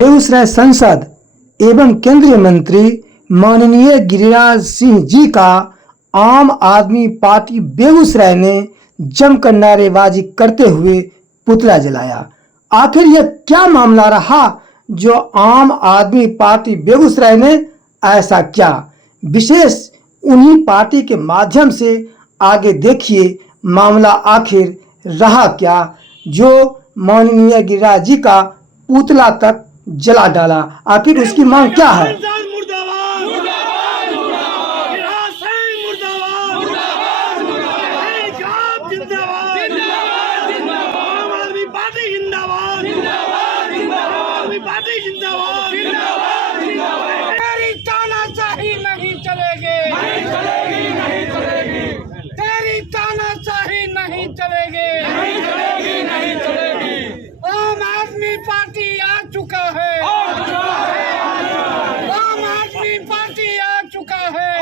बेगूसराय सांसद एवं केंद्रीय मंत्री माननीय गिरिराज सिंह जी का आम आदमी पार्टी बेगूसराय ने जमकर नारेबाजी करते हुए पुतला जलाया। आखिर यह क्या मामला रहा जो आम आदमी पार्टी बेगूसराय ने ऐसा किया? विशेष उन्हीं पार्टी के माध्यम से आगे देखिए मामला आखिर रहा क्या जो माननीय गिरिराज जी का पुतला तक जला डाला। आखिर उसकी मांग क्या है? तेरी तानाशाही नहीं चलेगी, तेरी तानाशाही नहीं चलेगी। आम आदमी पार्टी आ चुका है, आम आदमी पार्टी आ चुका है।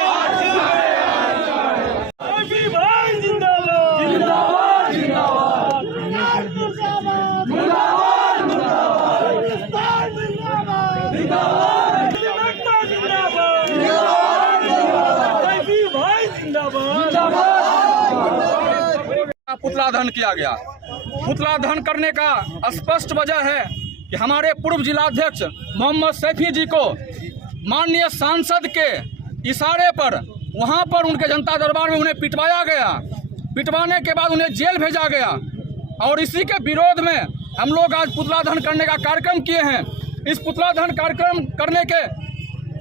पुतला दहन किया गया। पुतला दहन करने का स्पष्ट वजह है कि हमारे पूर्व जिलाध्यक्ष मोहम्मद सैफी जी को माननीय सांसद के इशारे पर वहां पर उनके जनता दरबार में उन्हें पिटवाया गया। पिटवाने के बाद उन्हें जेल भेजा गया और इसी के विरोध में हम लोग आज पुतला दहन करने का कार्यक्रम किए हैं। इस पुतला दहन कार्यक्रम करने के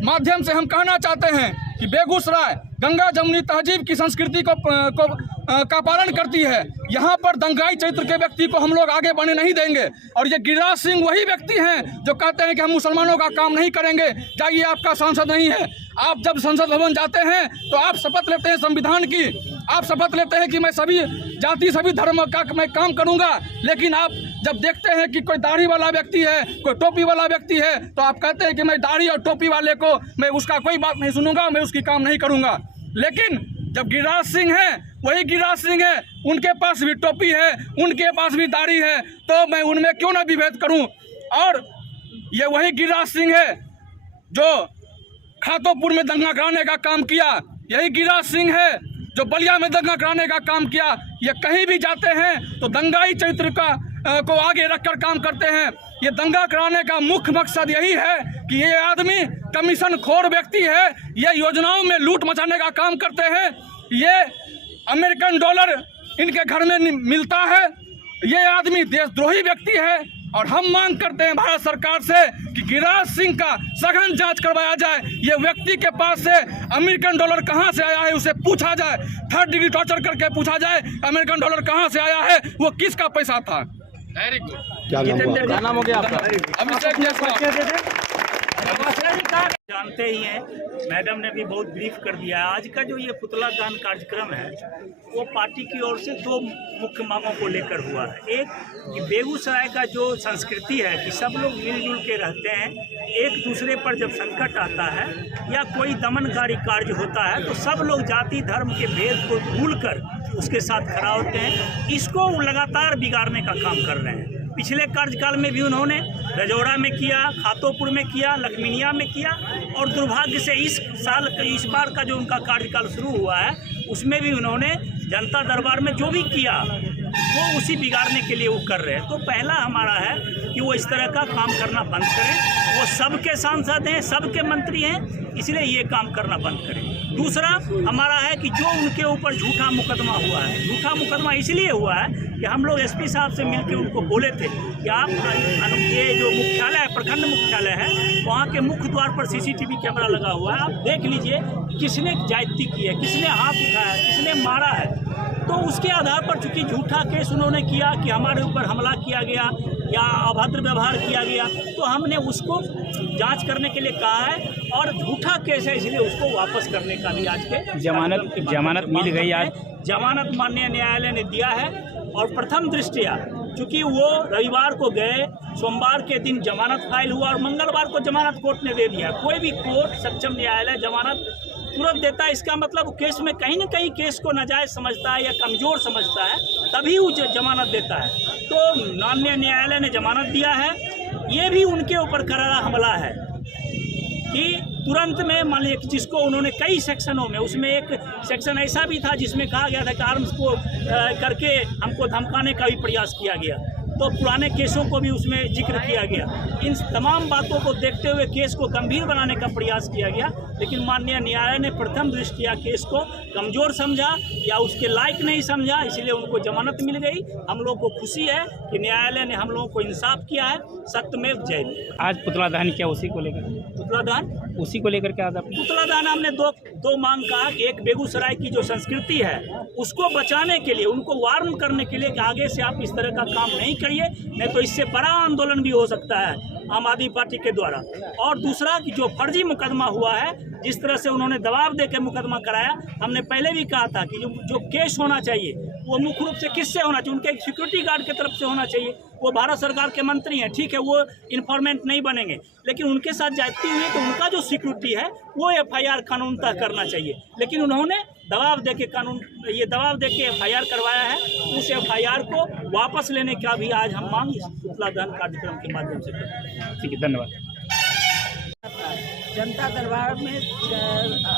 माध्यम से हम कहना चाहते हैं कि बेगूसराय गंगा जमुनी तहजीब की संस्कृति का पालन करती है। यहाँ पर दंगाई चरित्र के व्यक्ति को हम लोग आगे बढ़ने नहीं देंगे। और ये गिरिराज सिंह वही व्यक्ति हैं जो कहते हैं कि हम मुसलमानों का काम नहीं करेंगे। जाइए, आपका सांसद नहीं है। आप जब संसद भवन जाते हैं तो आप शपथ लेते हैं संविधान की, आप शपथ लेते हैं कि मैं सभी जाति सभी धर्म का मैं काम करूंगा। लेकिन आप जब देखते हैं कि कोई दाढ़ी वाला व्यक्ति है, कोई टोपी वाला व्यक्ति है, तो आप कहते हैं कि मैं दाढ़ी और टोपी वाले को मैं उसका कोई बात नहीं सुनूंगा, मैं उसकी काम नहीं करूंगा। लेकिन जब गिरिराज सिंह है, वही गिरिराज सिंह है, उनके पास भी टोपी है, उनके पास भी दाढ़ी है, तो मैं उनमें क्यों ना विभेद करूं। और ये वही गिरिराज सिंह है जो खातोपुर में दंगा कराने का काम किया। यही गिरिराज सिंह है जो बलिया में दंगा कराने का काम किया। ये कहीं भी जाते हैं तो दंगाई चरित्र को आगे रखकर काम करते हैं। ये दंगा कराने का मुख्य मकसद यही है कि ये आदमी कमीशन खोर व्यक्ति है, ये योजनाओं में लूट मचाने का काम करते हैं। ये अमेरिकन डॉलर इनके घर में मिलता है। ये आदमी देशद्रोही व्यक्ति है और हम मांग करते हैं भारत सरकार से कि गिरिराज सिंह का सघन जांच करवाया जाए। ये व्यक्ति के पास से अमेरिकन डॉलर कहां से आया है उसे पूछा जाए, 3rd डिग्री टॉर्चर करके पूछा जाए अमेरिकन डॉलर कहां से आया है, वो किसका पैसा था। Very good. क्या नाम हो गया आपका? जानते ही हैं, मैडम ने भी बहुत ब्रीफ कर दिया है। आज का जो ये पुतला दान कार्यक्रम है वो पार्टी की ओर से 2 मुख्य मांगों को लेकर हुआ है। एक कि बेगूसराय का जो संस्कृति है कि सब लोग मिलजुल के रहते हैं, एक दूसरे पर जब संकट आता है या कोई दमनकारी कार्य होता है तो सब लोग जाति धर्म के भेद को भूलकर उसके साथ खड़ा होते हैं। इसको लगातार बिगाड़ने का काम कर रहे हैं। पिछले कार्यकाल में भी उन्होंने रजौड़ा में किया, खातोपुर में किया, लखमीनिया में किया और दुर्भाग्य से इस बार का जो उनका कार्यकाल शुरू हुआ है उसमें भी उन्होंने जनता दरबार में जो भी किया वो उसी बिगाड़ने के लिए वो कर रहे हैं। तो पहला हमारा है कि वो इस तरह का काम करना बंद करें। वो सबके सांसद हैं, सबके मंत्री हैं, इसलिए ये काम करना बंद करें। दूसरा हमारा है कि जो उनके ऊपर झूठा मुकदमा हुआ है, झूठा मुकदमा इसलिए हुआ है कि हम लोग एसपी साहब से मिलकर उनको बोले थे कि आप ये जो मुख्यालय है, प्रखंड मुख्यालय है, वहाँ के मुख्य द्वार पर CCTV कैमरा लगा हुआ है, आप देख लीजिए किसने ज्यादती की है, किसने हाथ उठाया, किसने मारा है। तो उसके आधार पर चूंकि झूठा केस उन्होंने किया कि हमारे ऊपर हमला किया गया या अभद्र व्यवहार किया गया, तो हमने उसको जांच करने के लिए कहा है और झूठा केस है इसलिए उसको वापस करने का भी आज के जमानत मिल गई। आज जमानत माननीय न्यायालय ने दिया है और प्रथम दृष्टया चूँकि वो रविवार को गए, सोमवार के दिन जमानत फाइल हुआ और मंगलवार को जमानत कोर्ट ने दे दिया। कोई भी कोर्ट सक्षम न्यायालय जमानत तुरंत देता है। इसका मतलब केस में कहीं न कहीं केस को नाजायज समझता है या कमज़ोर समझता है, तभी वो जमानत देता है। तो माननीय न्यायालय ने जमानत दिया है। ये भी उनके ऊपर करारा हमला है कि तुरंत में मान लीजिए कि जिसको उन्होंने कई सेक्शनों में, उसमें एक सेक्शन ऐसा भी था जिसमें कहा गया था कि आर्म्स को करके हमको धमकाने का भी प्रयास किया गया, तो पुराने केसों को भी उसमें जिक्र किया गया। इन तमाम बातों को देखते हुए केस को गंभीर बनाने का प्रयास किया गया, लेकिन माननीय न्यायालय ने प्रथम दृष्टया केस को कमज़ोर समझा या उसके लायक नहीं समझा, इसलिए उनको जमानत मिल गई। हम लोग को खुशी है कि न्यायालय ने हम लोगों को इंसाफ किया है। सत्यमेव जयते। आज पुतला दहन किया, उसी को लेकर पुतला दान, उसी को लेकर क्या आपने? पुतला दान हमने दो मांग कहा कि एक बेगूसराय की जो संस्कृति है उसको बचाने के लिए, उनको वार्न करने के लिए कि आगे से आप इस तरह का काम नहीं करिए, नहीं तो इससे बड़ा आंदोलन भी हो सकता है आम आदमी पार्टी के द्वारा। और दूसरा कि जो फर्जी मुकदमा हुआ है, जिस तरह से उन्होंने दबाव देकर मुकदमा कराया, हमने पहले भी कहा था कि जो केस होना चाहिए वो मुख्य रूप से किससे होना चाहिए, उनके सिक्योरिटी गार्ड की तरफ से होना चाहिए। वो भारत सरकार के मंत्री हैं, ठीक है, वो इन्फॉर्मेंट नहीं बनेंगे, लेकिन उनके साथ जाती हुई तो उनका जो सिक्योरिटी है वो FIR कानूनतः करना चाहिए। लेकिन उन्होंने दबाव देके दबाव देके FIR करवाया है। उस FIR को वापस लेने का भी आज हम मांग इस पुतला दहन कार्यक्रम के माध्यम से करते हैं। ठीक है, धन्यवाद। जनता दरबार में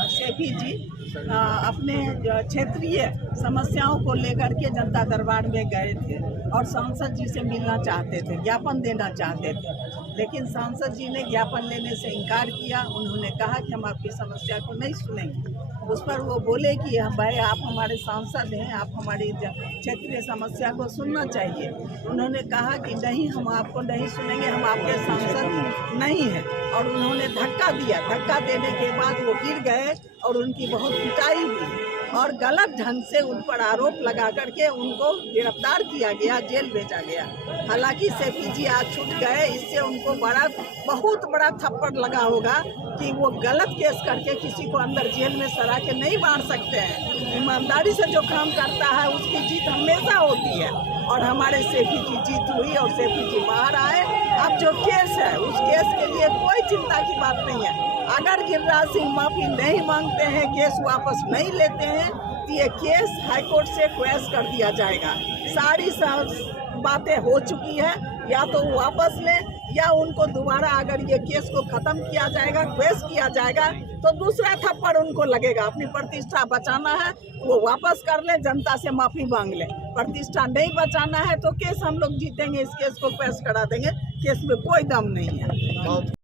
सेठी जी अपने क्षेत्रीय समस्याओं को लेकर के जनता दरबार में गए थे और सांसद जी से मिलना चाहते थे, ज्ञापन देना चाहते थे, लेकिन सांसद जी ने ज्ञापन लेने से इनकार किया। उन्होंने कहा कि हम आपकी समस्या को नहीं सुनेंगे। उस पर वो बोले कि भाई आप हमारे सांसद हैं, आप हमारी क्षेत्रीय समस्या को सुनना चाहिए। उन्होंने कहा कि नहीं, हम आपको नहीं सुनेंगे, हम आपके सांसद नहीं हैं। और उन्होंने धक्का दिया। धक्का देने के बाद वो गिर गए और उनकी बहुत पिटाई हुई और गलत ढंग से उन पर आरोप लगा करके उनको गिरफ्तार किया गया, जेल भेजा गया। हालांकि सेठी जी आज छूट गए, इससे उनको बहुत बड़ा थप्पड़ लगा होगा कि वो गलत केस करके किसी को अंदर जेल में सरा के नहीं मार सकते हैं। ईमानदारी से जो काम करता है उसकी जीत हमेशा होती है और हमारे सेठी जी जीत हुई और सेठी जी बाहर आए। अब जो केस है उस केस के लिए कोई चिंता की बात नहीं है। अगर गिरिराज सिंह माफी नहीं मांगते हैं, केस वापस नहीं लेते हैं, तो ये केस हाईकोर्ट से क्वेश कर दिया जाएगा। सारी बातें हो चुकी है, या तो वापस लें या उनको दोबारा अगर ये केस को खत्म किया जाएगा, क्वेश किया जाएगा, तो दूसरा थप्पड़ उनको लगेगा। अपनी प्रतिष्ठा बचाना है वो वापस कर लें, जनता से माफी मांग लें। प्रतिष्ठा नहीं बचाना है तो केस हम लोग जीतेंगे, इस केस को क्वेश करा देंगे। केस में कोई दम नहीं है।